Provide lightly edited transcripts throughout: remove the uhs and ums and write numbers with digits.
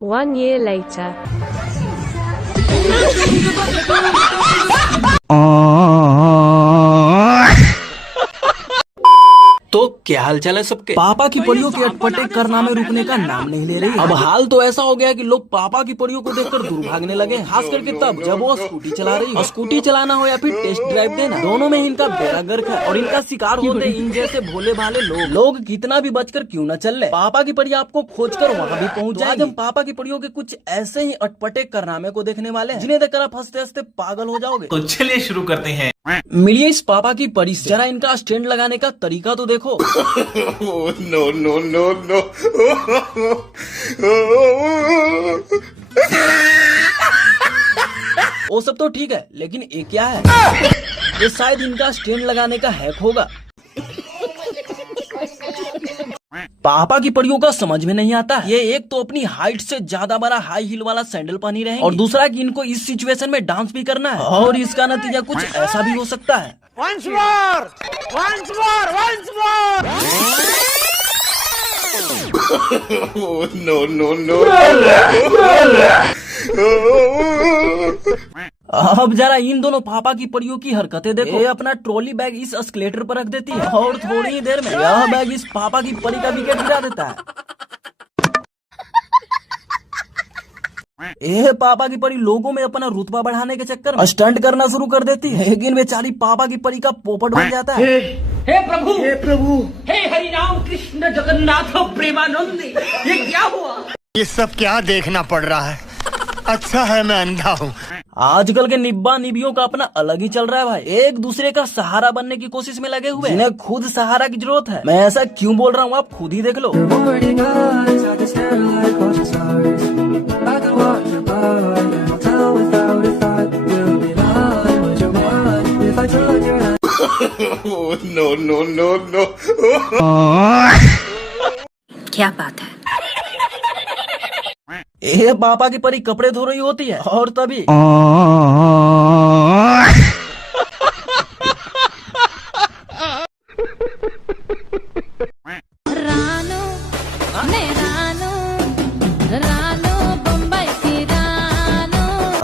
1 year later. तो क्या हाल चाल है सबके। पापा की परियों के अटपटे कारनामे रुकने का नाम नहीं ले रही। अब हाल तो ऐसा हो गया कि लोग पापा की परियों को देखकर दूर भागने लगे, खास करके तब जब वो स्कूटी चला रही हो। स्कूटी चलाना हो या फिर टेस्ट ड्राइव देना, दोनों में इनका बेड़ा गर्क है और इनका शिकार होते इन जैसे भोले भाले लोग कितना भी बचकर क्यों न चल रहे, पापा की परी आपको खोजकर वहाँ भी पहुँच जाए। आज हम पापा की परियों के कुछ ऐसे ही अटपटे कारनामे को देखने वाले हैं जिन्हें देखकर आप हंसते हंसते पागल हो जाओगे। तो चलिए शुरू करते हैं। मिलिए इस पापा की परी से, जरा इनका स्टैंड लगाने का तरीका तो देखो। No no no no. वो सब तो ठीक है, लेकिन ये क्या है? ये शायद इनका स्टैंड लगाने का हैक होगा। पापा की परियों का समझ में नहीं आता। ये एक तो अपनी हाइट से ज्यादा बड़ा हाई हील वाला सैंडल पहनी रहे और दूसरा कि इनको इस सिचुएशन में डांस भी करना है और इसका नतीजा कुछ ऐसा भी हो सकता है। Once more! Once more! Once more! No no no. अब जरा इन दोनों पापा की परियों की हरकतें देखो। ये अपना ट्रॉली बैग इस एस्केलेटर पर रख देती है और थोड़ी ही देर में यह बैग इस पापा की परी का विकेट गिरा देता है। ये पापा की परी लोगों में अपना रुतबा बढ़ाने के चक्कर में स्टंट करना शुरू कर देती है, लेकिन बेचारी पापा की परी का पोपट बन जाता है। हे प्रभु! हे प्रभु! हे हरिनाम कृष्ण जगन्नाथ प्रेमानंद, ये क्या हुआ? ये सब क्या देखना पड़ रहा है? अच्छा है मैं अंधा हूँ। आजकल के निब्बा निबियों का अपना अलग ही चल रहा है भाई, एक दूसरे का सहारा बनने की कोशिश में लगे हुए, जिन्हें खुद सहारा की जरूरत है। मैं ऐसा क्यों बोल रहा हूँ आप खुद ही देख लो। No no no no. क्या बात है? ये पापा की परी कपड़े धो रही होती है और तभी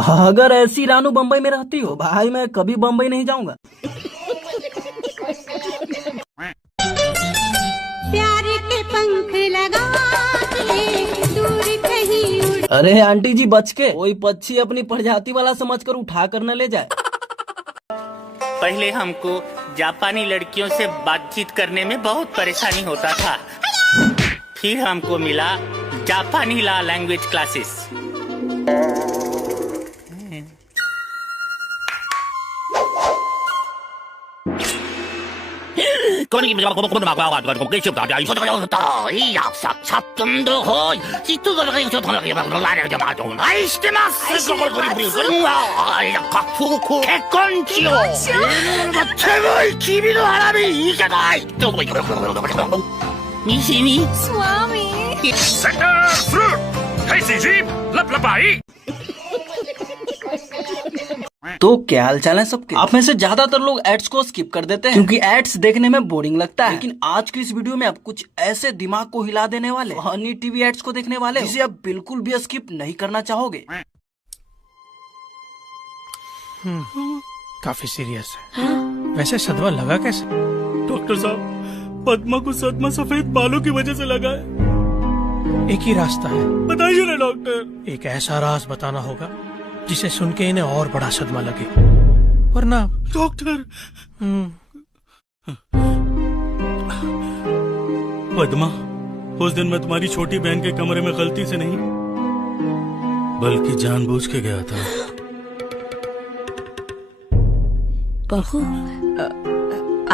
अगर ऐसी रानू बम्बई में रहती हो भाई, मैं कभी बम्बई नहीं जाऊंगा। प्यार के पंख लगा के दूर कहीं उड़। अरे आंटी जी बच के, कोई पक्षी अपनी प्रजाति वाला समझकर उठा कर न ले जाए। पहले हमको जापानी लड़कियों से बातचीत करने में बहुत परेशानी होता था, फिर हमको मिला जापानी ला लैंग्वेज क्लासेस। तो क्या हाल चाल है सबके। आप में से ज्यादातर लोग एड्स को स्किप कर देते हैं क्योंकि एड्स देखने में बोरिंग लगता है, लेकिन आज की इस वीडियो में आप कुछ ऐसे दिमाग को हिला देने वाले हनी टीवी एड्स को देखने वाले जिसे आप बिल्कुल भी स्किप नहीं करना चाहोगे। काफी सीरियस है। वैसे सदमा लगा कैसे? डॉक्टर साहब, पद्मा को सदमा सफेद बालों की वजह से लगा है। एक ही रास्ता है, बताइए ना डॉक्टर। एक ऐसा राज बताना होगा जिसे सुन के इन्हें और बड़ा सदमा लगे, वरना डॉक्टर। पद्मा, उस दिन मैं तुम्हारी छोटी बहन के कमरे में गलती से नहीं बल्कि जानबूझ के गया था। बहू,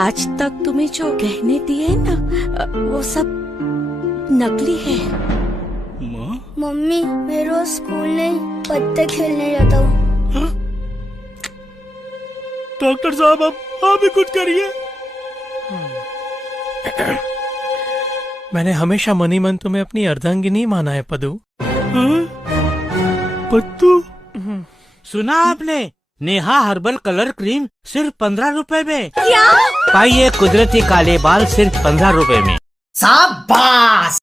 आज तक तुम्हें जो गहने दिए ना, वो सब नकली है। मम्मी, मैं रोज स्कूल नहीं पत्ते खेलने जाता हूँ। डॉक्टर साहब, अब आप भी कुछ करिए। मैंने हमेशा मनी मन तुम्हें अपनी अर्धांगिनी माना है पद्दू। पत्तू, सुना आपने? नेहा हर्बल कलर क्रीम सिर्फ 15 रुपए में। क्या? पाइए कुदरती काले बाल सिर्फ 15 रुपए में। शाबाश।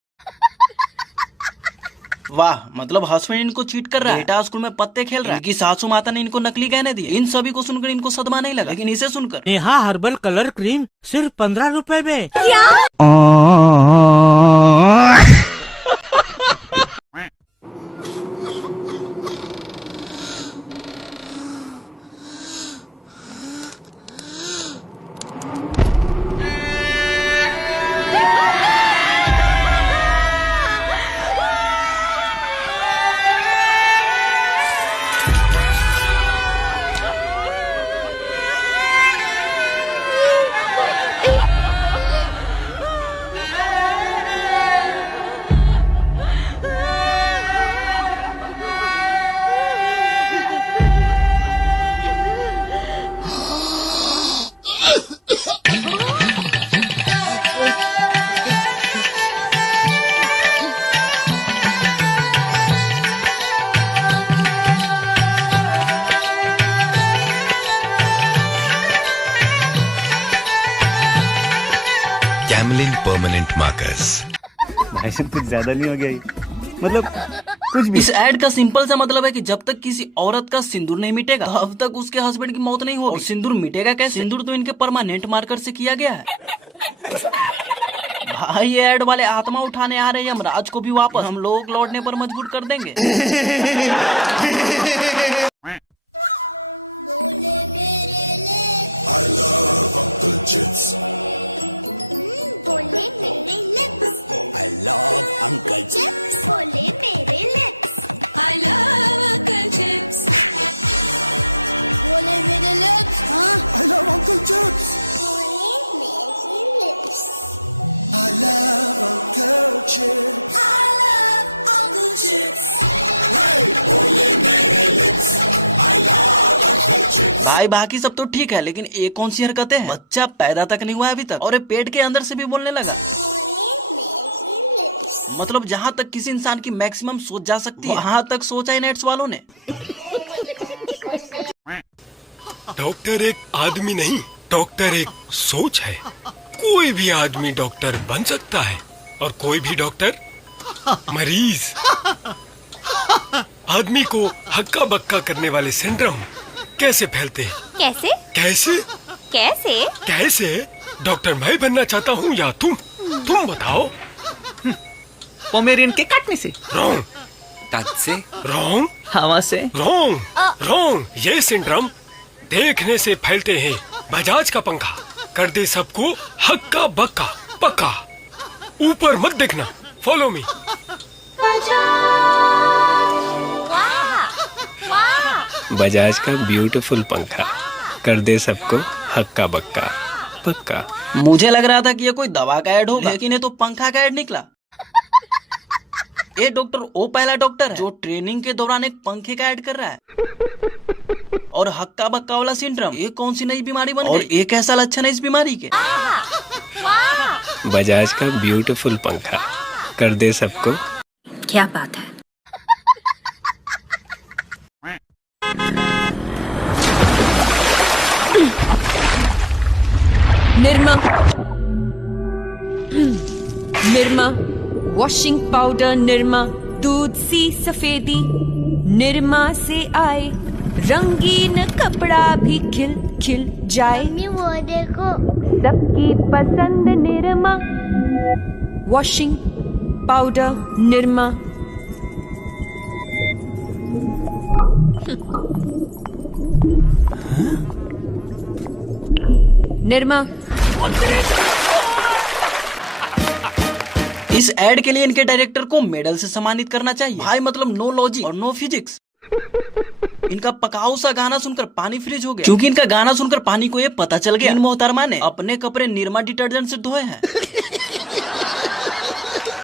वाह, मतलब हस्बैंड इनको चीट कर रहा है, बेटा स्कूल में पत्ते खेल रहा है, इनकी सासू माता ने इनको नकली गहने दिए। इन सभी को सुनकर इनको सदमा नहीं लगा, लेकिन इसे सुनकर नेहा हर्बल कलर क्रीम सिर्फ 15 रुपए में। Camlin permanent markers. भाई कुछ ज्यादा नहीं हो गया ये? मतलब कुछ भी। इस ऐड का सिंपल सा मतलब है कि जब तक किसी औरत का सिंदूर नहीं मिटेगा तब तक उसके हस्बैंड की मौत नहीं होगी। और सिंदूर मिटेगा कैसे? सिंदूर तो इनके परमानेंट मार्कर से किया गया है। भाई ये ऐड वाले आत्मा उठाने आ रहे हैं, यमराज को भी वापस हम लोग लौटने पर मजबूर कर देंगे। I love Uncle Chips. बोले मेरे lips. I love Uncle Chips. बोले मेरे lips. I love Uncle Chips. बोले मेरे लिप्स। हाँ। I love Uncle Chips. बोले मेरे lips. I love Uncle Chips. I love Uncle Chips. बोले मेरे lips. I love Uncle Chips. भाई बाकी सब तो ठीक है, लेकिन एक कौन सी हरकतें हैं? बच्चा पैदा तक नहीं हुआ अभी तक और ये पेट के अंदर से भी बोलने लगा। बोले मेरे लिप्स। मतलब जहाँ तक किसी इंसान की मैक्सिमम सोच जा सकती है वहाँ तक सोचा ही नेट्स वालों ने। डॉक्टर एक आदमी नहीं, डॉक्टर एक सोच है। कोई भी आदमी डॉक्टर बन सकता है और कोई भी डॉक्टर मरीज। आदमी को हक्का बक्का करने वाले सिंड्रोम कैसे फैलते हैं? कैसे? कैसे कैसे? कैसे? डॉक्टर मैं बनना चाहता हूँ या तुम बताओ। पोमेरियन के काटने से। रॉन्ग। दांत से। रॉन्ग। हवा से। रॉन्ग। ये सिंड्रोम देखने से फैलते हैं। बजाज का पंखा कर दे सबको हक्का बक्का पक्का। ऊपर मत देखना, फॉलो मी। बजाज का ब्यूटीफुल पंखा कर दे सबको हक्का बक्का पक्का। मुझे लग रहा था कि ये कोई दवा का ऐड होगा, लेकिन ये तो पंखा का ऐड निकला। ये डॉक्टर ओ पहला डॉक्टर है जो ट्रेनिंग के दौरान एक पंखे का ऐड कर रहा है। और हक्का बक्का वाला सिंड्रोम ये कौन सी नई बीमारी बन गई? और ये कैसा लक्षण है इस बीमारी के? बजाज का ब्यूटीफुल पंखा कर दे सबको। क्या बात है। निरमा वॉशिंग पाउडर, निरमा दूध सी सफेदी, निरमा से आए रंगीन कपड़ा भी खिल खिल जाए। वो देखो सबकी पसंद निरमा वॉशिंग पाउडर, निरमा। निरमा। इस ऐड के लिए इनके डायरेक्टर को मेडल से सम्मानित करना चाहिए। भाई मतलब नो लॉजिक और नो फिजिक्स। इनका पकाऊ सा गाना सुनकर पानी फ्रीज हो गया, क्योंकि इनका गाना सुनकर पानी को ये पता चल गया इन मोहतरमा ने अपने कपड़े निरमा डिटर्जेंट से धोए हैं।